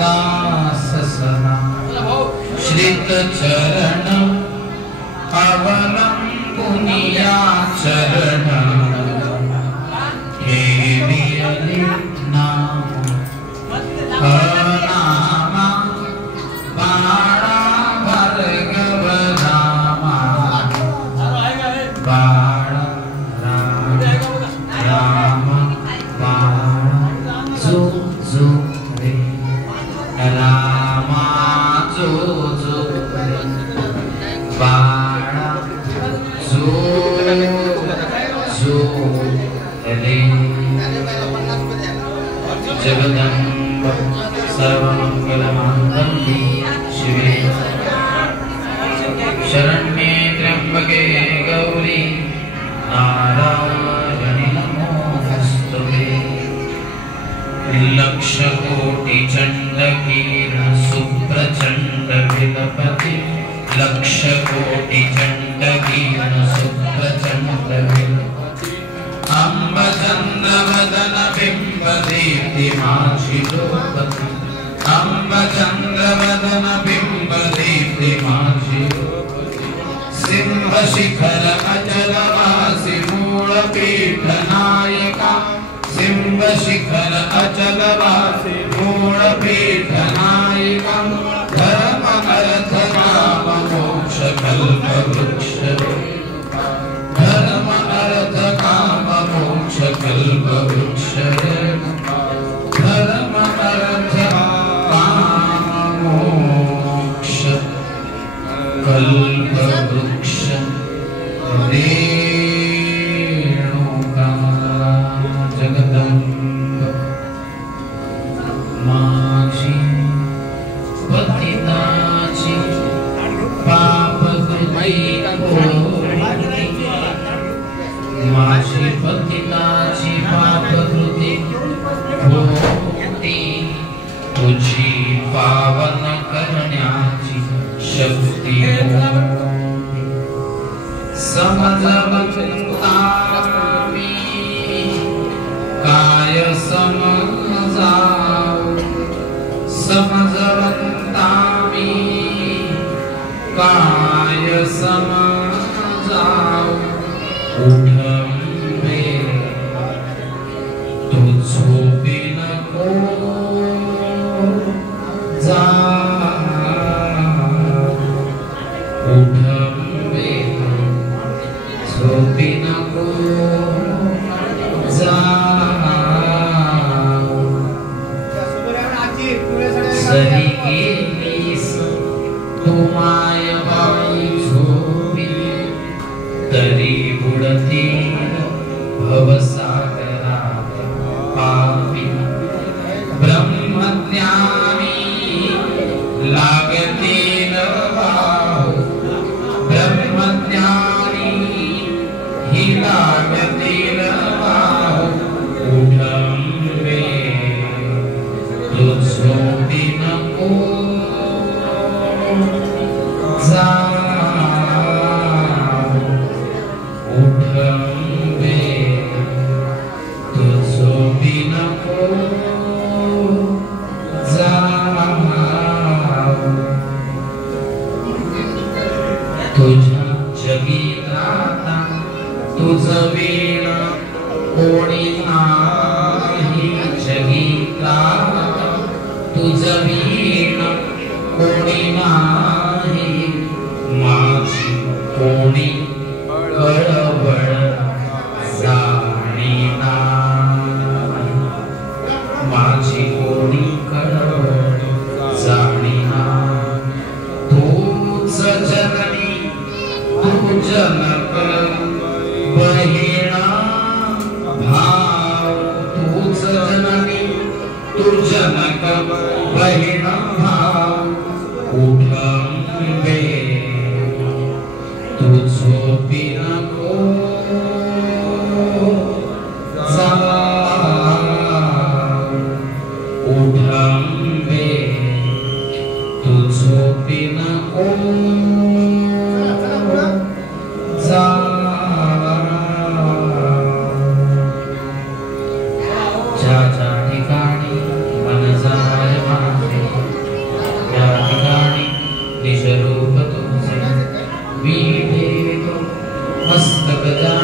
दास सना श्रित चरण अवलंबुनिया चरण ठेविले नाम नामा बाळा भार्गव रामा बाळा राम बाळा जो जो रे रामा जो जो रे बाळा जो जो रे जगदम्ब सर्वमंगलमांगल्ये शिवे शरण्ये त्र्यंबके गौरी नारायणी नमोस्तुते लक्षकोटि चंडकीर्ण सुप्रचंड विलपति लक्षकोटि चंडकीर्ण सुप्रचंड विलपति अम्ब चंद्रवदन बिंब दीप्तिमाशिलोपति अम्ब चंद्रवदन बिंब दीप्तिमाशिलोपति सिंह शिखर अचल वासी मूलपीठ नायका सिंह शिखर अचल वासी मूलपीठ नायका धर्म अर्थ काम मोक्ष कल्प वृक्ष धर्म अर्थ काम मोक्ष कल्प वृक्ष धर्म अर्थ काम मोक्ष कल्प वृक्ष रेणुका जगदम्ब माझी पतिताची पापकृती माझी पतिताची पापकृती होती तुझी पावन करण्याची शक्ती होती समजवंतामी काय समजाव समजवंतामी काय समजाव उठंबे तू झोपी नको जा उठंबे झोपी नको जा सही केलीस तू मायबाई झोपी तरी बुडती भवसागरात पापी ब्रह्मज्ञानी लागतील वाहू ब्रह्मज्ञानी ही लागतील वाहू उठंबे तू झोपी नको जा उठंबे तू झोपी नको जा तुझ्या जगीत राहता तुझं वीण कोणी नाही जगीत राहता तुझं वीण कोणी नाही माझी कोणी कळवळ जाणीना माझी कोणी कळवळ जाणीना तूच जननी तू जनक बहिणा भाव तूच जननी तू जनक बहिणा भाव उठंबे तू झोपी नको जा उठंबे तू झोपी नको जा ज्या ज्या ठिकाणी मन जाय माझे प्रजा